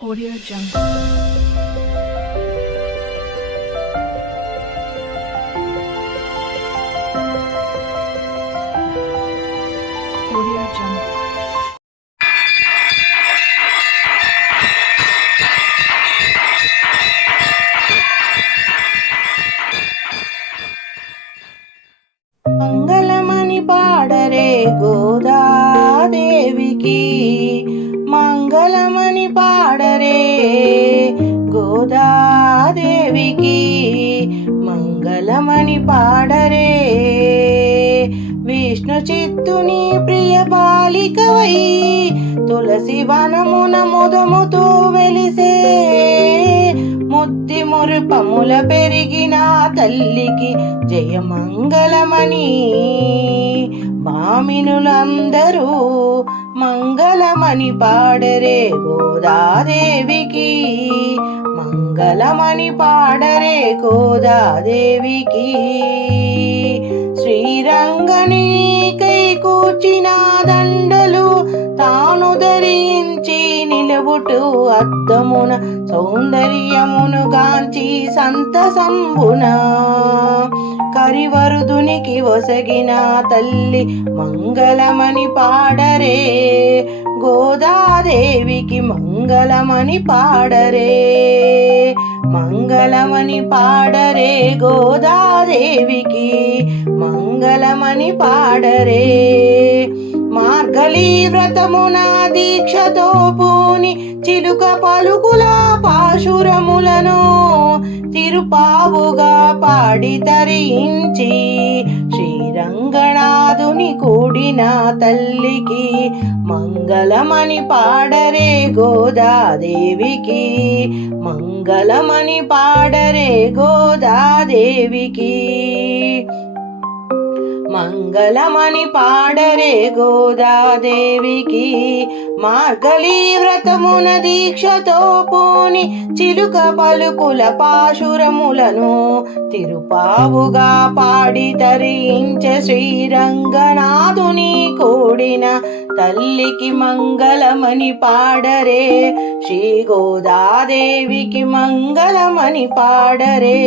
Audio Jungle. Audio Jungle. మంగళమని పాడరే గోదాదేవికి మంగళమని పాడరే గోదాదేవికి మంగళమని పాడరే. Vishnu చిత్తుని ప్రియ బాలికవై తులసి వనమున ముదముతో వెలిసే. ముద్ది మురుపముల పెరిగిన తల్లికి జయమంగళమని మామినులందరూ మంగళమని పాడరే గోదాదేవికి. మంగళమని పాడరే గోదాదేవికి శ్రీరంగని కై కూర్చిన దండలు తాను ధరించి నిలువుటు అద్దమున సౌందర్యమును గాంచి సంతసంబునా హరివరుదునికి ఒసగిన తల్లి మంగళమని పాడరే. గోదాదేవికి మంగళమని పాడరే. మంగళమని పాడరే గోదాదేవికి మంగళమని పాడరే. మార్గళీ వ్రతమున దీక్షతో పూని చిలుక పలుకుల పాశురములను తిరుపావుగా పాడి తరించి శ్రీరంగనాథుని కూడిన తల్లికి మంగళమని పాడరే గోదాదేవికి మంగళమని పాడరే గోదాదేవికి. మంగళమని పాడరే గోదాదేవికి. మార్గళీ వ్రతమున దీక్షతో పోని చిలుక పలుకుల పాశురములను తిరుపావుగా పాడి తరించే శ్రీరంగనాథుని కూడిన తల్లికి మంగళమని పాడరే శ్రీ గోదాదేవికి మంగళమని పాడరే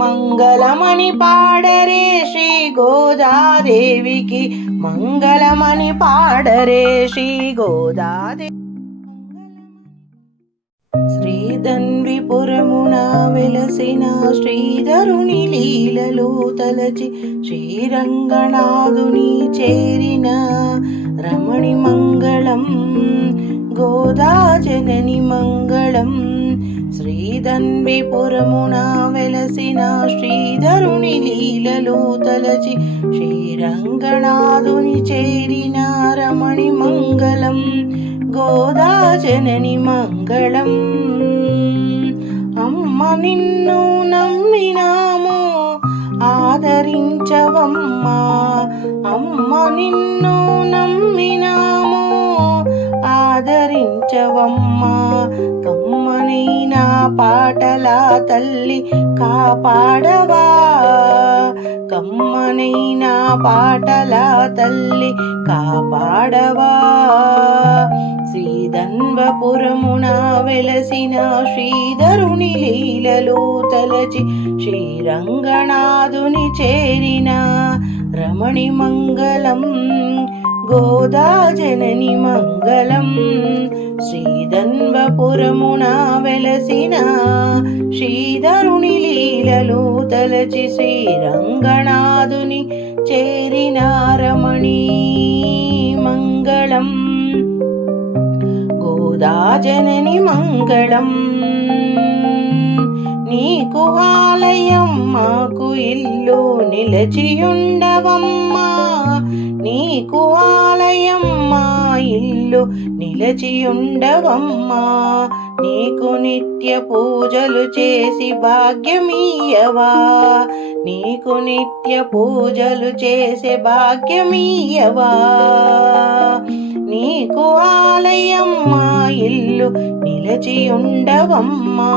మంగళమని పాడరే శ్రీ గోదాదేవికి మంగళమని పాడరే శ్రీ గోదాదేవి శ్రీధన్విపురమున వెలసిన శ్రీధరుని లీలలు తలచి శ్రీరంగనాథుని చేరిన రమ మంగళం. గోదాజనని మంగళం. శ్రీధన్విపురమున వెలసిన శ్రీధరుని లీలలు తలచి శ్రీరంగనాథుని చేరిన రమణి మంగళం. గోదాజనని మంగళం. అమ్మ నిన్ను నమ్మినాము ఆదరించవమ్మా. అమ్మ నిన్ను నమ్మినా ఆదరించవమ్మా. కమ్మనైనా పాటల తల్లి కాపాడవా. కమ్మనైనా పాటల తల్లి కాపాడవా. శ్రీధన్వపురమున వెలసిన శ్రీధరుని లీలలు తలచి శ్రీరంగనాథుని చేరిన రమణి మంగళం గోదా జనని మంగళం. శ్రీధన్వపురమున వెలసిన శ్రీధరుని లీలలు తలచి శ్రీరంగనాథుని చేరిన రమణి మంగళం. గోదా జనని మంగళం. నీకు ఆలయం మాకు ఇల్లు నిలచియుండవమ్మా. నీకు ఆలయం మా ఇల్లు నిలచియుండవమ్మా. నీకు నిత్య పూజలు చేసి భాగ్యమీయవా నీకు నిత్య పూజలు చేసే భాగ్యమీయవా నీకు ఆలయం మా ఇల్లు నిలచియుండవమ్మా.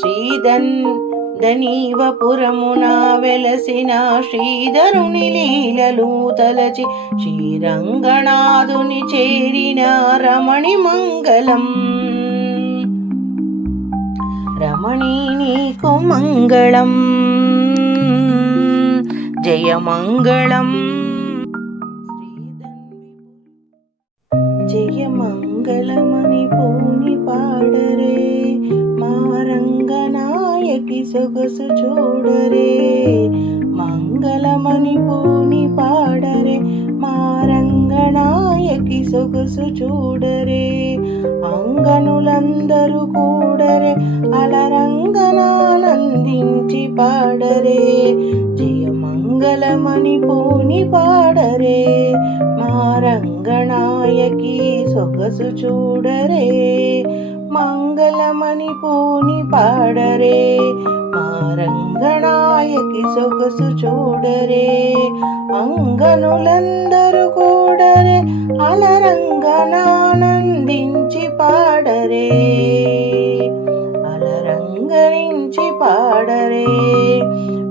శ్రీధన్ దనీవపురమున వెలసిన శ్రీధరుని లీలలు తలచి శ్రీరంగనాథుని చేరిన రమణి మంగళం. రమణి నీకు మంగళం. జయమంగళం జయమంగళమని జయ పూని పాడరే. రంగనాయకి సొగసు చూడరే మంగళమణి పూని పాడరే మారంగనాయకి సొగసు చూడరే అంగనులందరూ కూడరే అలరంగనానందించి పాడరే జయ మంగళమణి పూని పాడరే మారంగనాయకి సొగసు చూడరే. మంగళమణి పూని పాడరే మారంగనాయకి సొగసు చూడరే అంగనులందరూ కూడరే అలరంగనానందించి పాడరే అలరంగరించి పాడరే.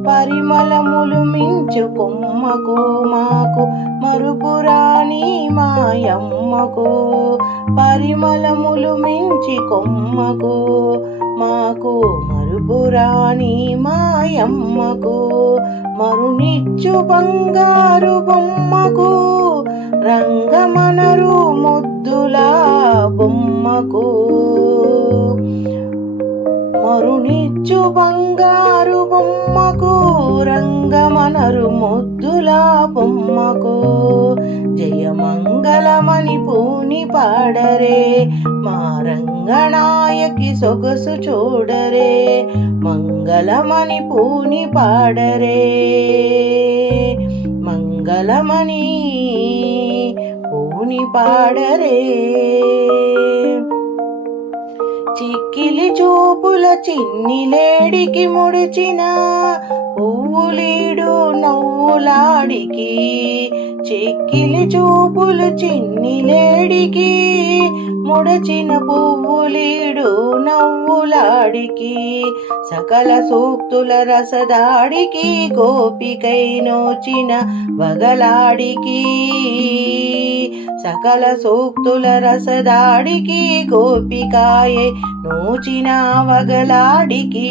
పరిమళములు మించు కొమ్మకు మాకు మరుపురాని కొమ్మకు పరిమళములు మించి కొమ్మకు మాకు మరుపురాణి మాయమ్మకు మరునిచ్చు బంగారు బొమ్మకు రంగమనరు ముద్దుల బొమ్మకు. మరునిచ్చు బంగారు బొమ్మకు రంగమనరు ముద్దుల బొమ్మకు జయ మంగళమని పూని పాడరే మా రంగనాయకి సొగసు చూడరే మంగళమని పూని పాడరే. మంగళమని పూని పాడరే. చిక్కిలి చూపుల చిన్ని లేడికి ముడిచిన నవ్వులీడు నవ్వులాడికి చెక్కిలి చూపులు చిన్ని లేడికి ముడచిన పువ్వులీడు నవ్వులాడికి సకల సూక్తుల రసదాడికి గోపికై నోచిన వగలాడికి సకల సూక్తుల రసదాడికి గోపికాయే నోచిన వగలాడికి.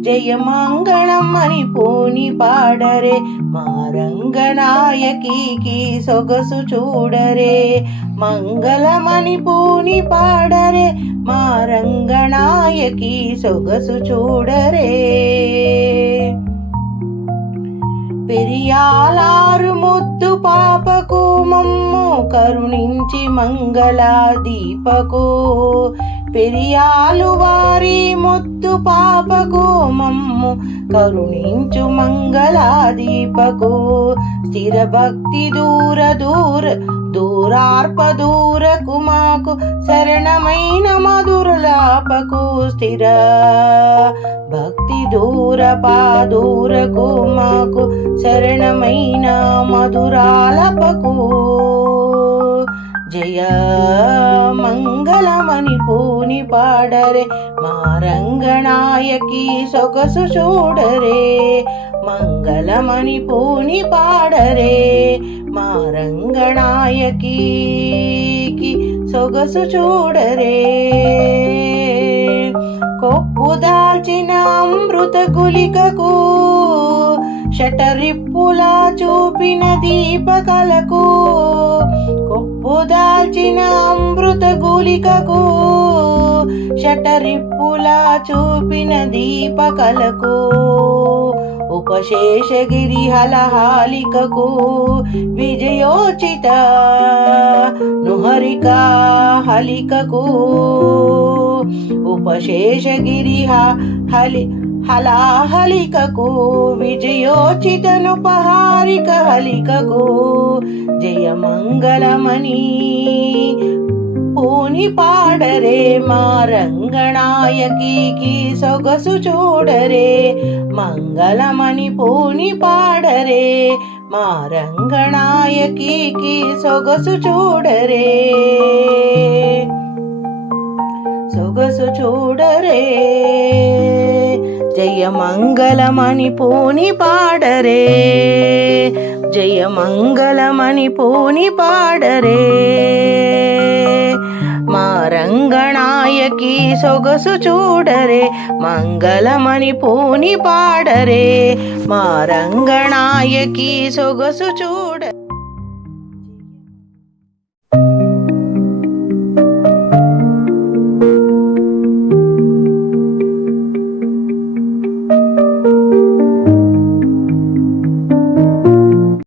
జయ మంగళం అని పాడరే మారంగనాయకి సొగసు చూడరే. మంగళమని పూని పాడరే మారంగనాయకి సొగసు చూడరే. పెరియాలారు ముద్దు పాపకు మమ్ము కరుణించి మంగళ దీపకు పెరియాలు వారి ముత్తు పాపకు మమ్ము. కరుణించు మంగళ దీపకు స్థిర భక్తి దూర దూర దూరార్ప దూర కుమాకు. శరణమైన మధురలాపకు స్థిర భక్తి దూర పాదూరకు కుమాకు. శరణమైన మధురాలపకు. జయ పాడరే మా రంగనాయకి సొగసు చూడరే మంగళమణి పూని పాడరే మా రంగనాయకి సొగసు చూడరే. కొప్పు దాల్చిన అమృత గులికకు షటరిప్పులా చూపిన దీపకలకు కొప్పు దాల్చిన అమృత గులికకు షటరిప్పులా చూపిన దీపకలకు ఉపశేషగిరి హలహాలికకు విజయోచిత నుహరికా హలికకు ఉపశేషగిరి హలి హలాహలికకు విజయోచితను పహారిక హలికకు మంగళమణి పూని పాడరే మా రంగనాయకి సొగసు చూడరే. మంగళమణి పూని పాడరే మా రంగనాయకి సొగసు చూడరే. సొగసు చూడరే. జయ మంగళమణి పూని పాడరే. జయ మంగళమణి పూని పాడరే. మా రంగనాయకి సొగసు చూడరే మంగళమణి పోని పాడరే. మా రంగనాయకి సొగసు చూడ